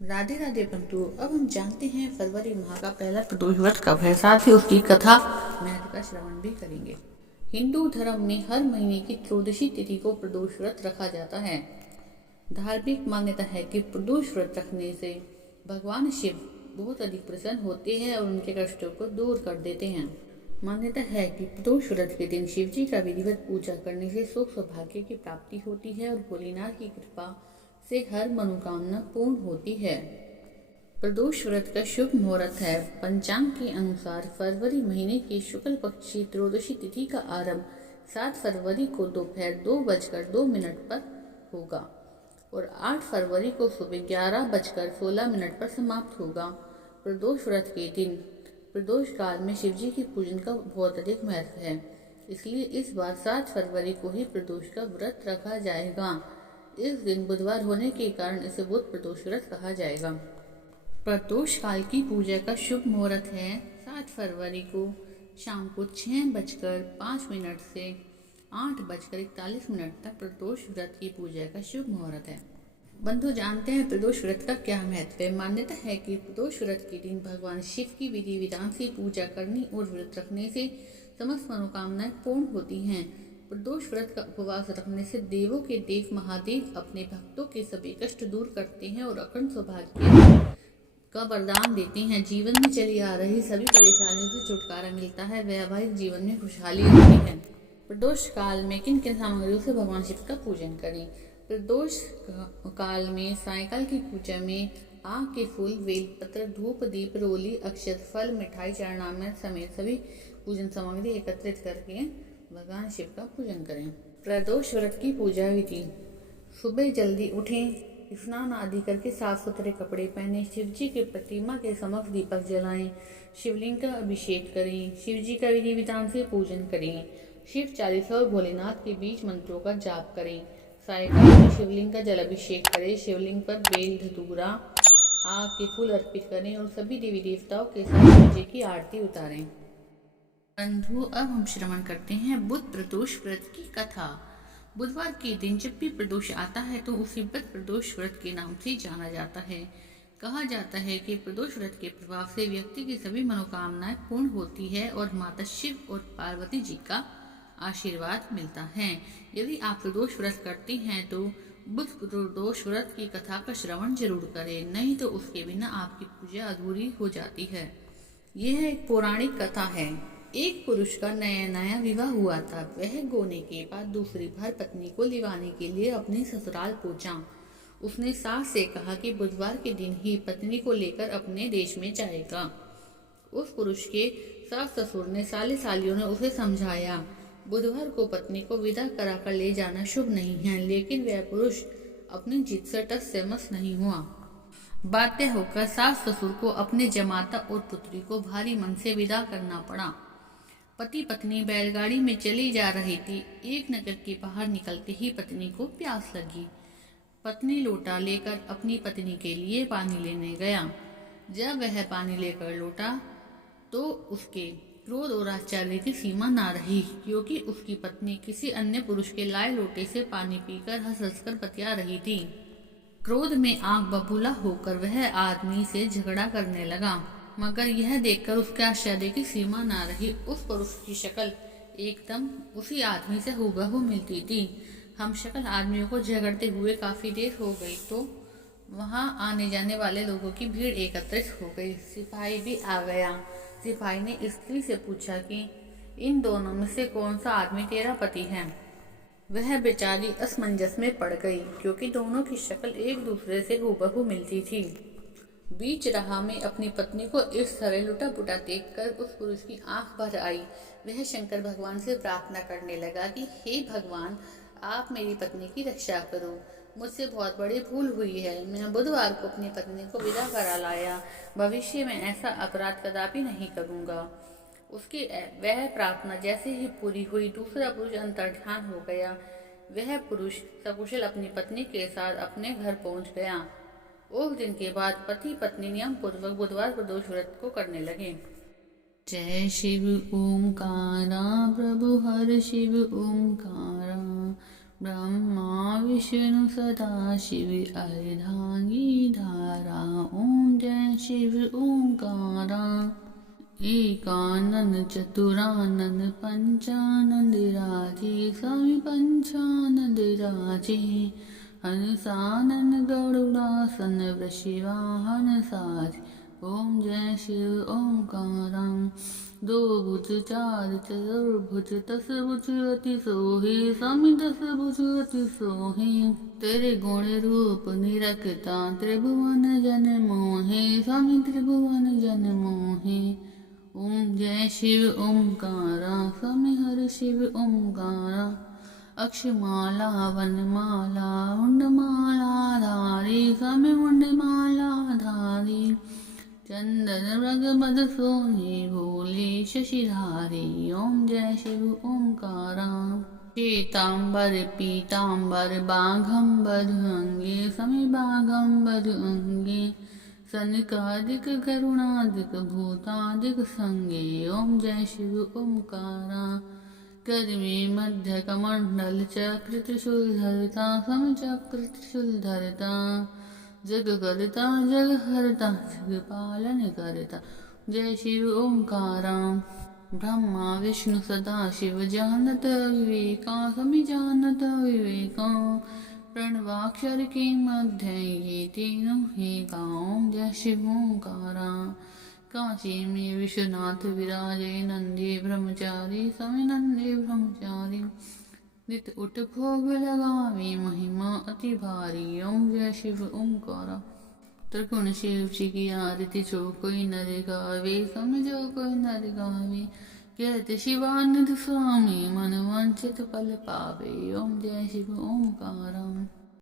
राधे राधे बंधु। अब हम जानते हैं फरवरी माह का पहला प्रदोष व्रत कब है, साथ ही उसकी कथा महत्व का श्रवण भी करेंगे। हिंदू धर्म में हर महीने की त्रयोदशी तिथि को प्रदोष व्रत रखा जाता है। धार्मिक मान्यता है कि प्रदोष व्रत रखने से भगवान शिव बहुत अधिक प्रसन्न होते हैं और उनके कष्टों को दूर कर देते हैं। मान्यता है कि प्रदोष व्रत के दिन शिव जी का विधिवत पूजा करने से सुख सौभाग्य की प्राप्ति होती है और भोलेनाथ की कृपा से हर मनोकामना पूर्ण होती है। प्रदोष व्रत का शुभ मुहूर्त है। पंचांग के अनुसार फरवरी महीने की शुक्ल पक्ष की त्रयोदशी तिथि का आरंभ 7 फरवरी को दोपहर 2:02 पर होगा और 8 फरवरी को सुबह 11:16 पर समाप्त होगा। प्रदोष व्रत के दिन प्रदोष काल में शिवजी की पूजन का बहुत अधिक महत्व है, इसलिए इस बार 7 फरवरी को ही प्रदोष का व्रत रखा जाएगा। इस दिन बुधवार होने के कारण इसे बुध प्रदोष व्रत कहा जाएगा। प्रदोष काल की पूजा का शुभ मुहूर्त है 7 फरवरी को शाम को 6:05 से 8:41 तक प्रदोष व्रत की पूजा का शुभ मुहूर्त है। बंधु, जानते हैं प्रदोष व्रत का क्या महत्व है। मान्यता है कि प्रदोष व्रत के दिन भगवान शिव की विधि विधान से पूजा करने और व्रत रखने से समस्त मनोकामनाएं पूर्ण होती हैं। प्रदोष व्रत का उपवास रखने से देवों के देव महादेव अपने भक्तों के सभी कष्ट दूर करते हैं और अखंड सौभाग्य का वरदान देते हैं। जीवन में चली आ रही सभी परेशानियों से छुटकारा मिलता है, वैवाहिक जीवन में खुशहाली होती है। प्रदोष काल में किन किन सामग्रियों से भगवान शिव का पूजन करें। प्रदोष काल में सायंकाल की पूजा में आग के फूल, बेलपत्र, धूप, दीप, रोली, अक्षत, फल, मिठाई, चरणामृत समेत सभी पूजन सामग्री एकत्रित करके भगवान शिव का पूजन करें। प्रदोष व्रत की पूजा विधि। सुबह जल्दी उठें, स्नान आदि करके साफ सुथरे कपड़े पहने, शिव जी के प्रतिमा के समक्ष दीपक जलाएं, शिवलिंग का अभिषेक करें, शिव जी का विधि विधान से पूजन करें, शिव चालीसा और भोलेनाथ के बीच मंत्रों का जाप करें। सायंकाल में शिवलिंग का जल अभिषेक करें, शिवलिंग पर बेल, धतूरा, आग के फूल अर्पित करें और सभी देवी देवताओं के साथ शिव जी की आरती उतारें। बंधु, अब हम श्रवण करते हैं बुध प्रदोष व्रत की कथा। बुधवार के दिन जब भी प्रदोष आता है तो उसे बुध प्रदोष व्रत के नाम से जाना जाता है। कहा जाता है कि प्रदोष व्रत के प्रभाव से व्यक्ति की सभी मनोकामनाएं पूर्ण होती है और माता शिव और पार्वती जी का आशीर्वाद मिलता है। यदि आप प्रदोष व्रत करते हैं तो बुध प्रदोष व्रत की कथा का श्रवण जरूर करें, नहीं तो उसके बिना आपकी पूजा अधूरी हो जाती है। यह एक पौराणिक कथा है। एक पुरुष का नया नया विवाह हुआ था। वह गोने के बाद दूसरी बार पत्नी को लिवाने के लिए अपने ससुराल पहुंचा। उसने सास से कहा कि बुधवार के दिन ही पत्नी को लेकर अपने देश में जाएगा। उस पुरुष के सास ससुर ने साले सालियों ने उसे समझाया, बुधवार को पत्नी को विदा कराकर ले जाना शुभ नहीं है, लेकिन वह पुरुष अपनी जिद से टस से मस नहीं हुआ। बाध्य होकर सास ससुर को अपने जमाता और पुत्री को भारी मन से विदा करना पड़ा। पति पत्नी बैलगाड़ी में चली जा रही थी। एक नगर के बाहर निकलते ही पत्नी को प्यास लगी। पत्नी लोटा लेकर अपनी पत्नी के लिए पानी लेने गया। जब वह पानी लेकर लौटा तो उसके क्रोध और आश्चर्य की सीमा ना रही, क्योंकि उसकी पत्नी किसी अन्य पुरुष के लाए लोटे से पानी पीकर हंस हंस कर बतिया रही थी। क्रोध में आग बबूला होकर वह आदमी से झगड़ा करने लगा, मगर यह देखकर उसके आश्चर्य की सीमा ना रही। उस पुरुष की शक्ल एकदम उसी आदमी से हूबहू मिलती थी। हम शक्ल आदमियों को झगड़ते हुए काफी देर हो गई तो वहां आने जाने वाले लोगों की भीड़ एकत्रित हो गई। सिपाही भी आ गया। सिपाही ने स्त्री से पूछा कि इन दोनों में से कौन सा आदमी तेरा पति है। वह बेचारी असमंजस में पड़ गई, क्योंकि दोनों की शक्ल एक दूसरे से हूबहू मिलती थी। बीच राह में अपनी पत्नी को इस तरह लुटा पुटा देखकर उस पुरुष की आंख भर आई। वह शंकर भगवान से प्रार्थना करने लगा कि हे भगवान, आप मेरी पत्नी की रक्षा करो। मुझसे बहुत बड़ी भूल हुई है। मैं बुधवार को अपनी पत्नी को विदा करा लाया। भविष्य में ऐसा अपराध कदापि नहीं करूँगा। उसकी वह प्रार्थना जैसे ही पूरी हुई, दूसरा पुरुष अंतर्ध्यान हो गया। वह पुरुष सकुशल अपनी पत्नी के साथ अपने घर पहुंच गया। उस दिन के बाद पति पत्नी नियम पूर्वक बुधवार प्रदोष व्रत को करने लगे। जय शिव ओंकारा प्रभु हर शिव ओंकारा, ब्रह्मा विष्णु सदा शिव अर्धांगी धारा। शिव ओंकारा। एकानन चतुरानन पंचानंद राजे, स्वामी पंचानंद राजे। हंसानन गरुड़ासन वृषवाहन साजे, ओम जय शिव ओंकारा। दो भुज चार चतुर्भुज दस भुज अति सोहे, स्वामी दस भुज अति सोहे। तेरे गुण रूप निरखता त्रिभुवन जन मोहे, स्वामी त्रिभुवन जन मोहे। ओम जय शिव ओंकारा, स्वामी हर शिव ओंकारा। अक्षमाला वनमाला मुंडमाला धारी, स्वामी मुंडमाला धारी। चंदन मृग मद सोने भोले शशिधारी, ओम जय शिव ओंकारा। श्वेतांबर पीतांबर बाघंबर अंगे, स्वामी बाघंबर अंगे। सनकादिक गरुणादिक भूतादिक संगे, ओम जय शिव ओंकारा। कर में मध्य कमंडल चक्र त्रिशूल धरता, स्वामी चक्र त्रिशूल धरता। जग करता जग हरता जग पालन करता, जय शिव ओंकारा। ब्रह्मा विष्णु सदा शिव जानत विवेका, स्वामी जानत विवेका। प्रणवाक्षर के मध्य ये तीनों ही गाँव, जय शिव ओंकारा। काशी में विश्वनाथ विराजे नंदी ब्रह्मचारी, स्वामी नंदी ब्रह्मचारी। नित उठ भोग लगावे महिमा अति भारी, ओम जय शिव ओंकारा। त्रिगुण शिव जी की आरती जो कोई नर गावे, स्वामी जो कोई नर गावे। कहते शिवानंद स्वामी मन वांछित फल पावे, ओम जय शिव ओंकारा।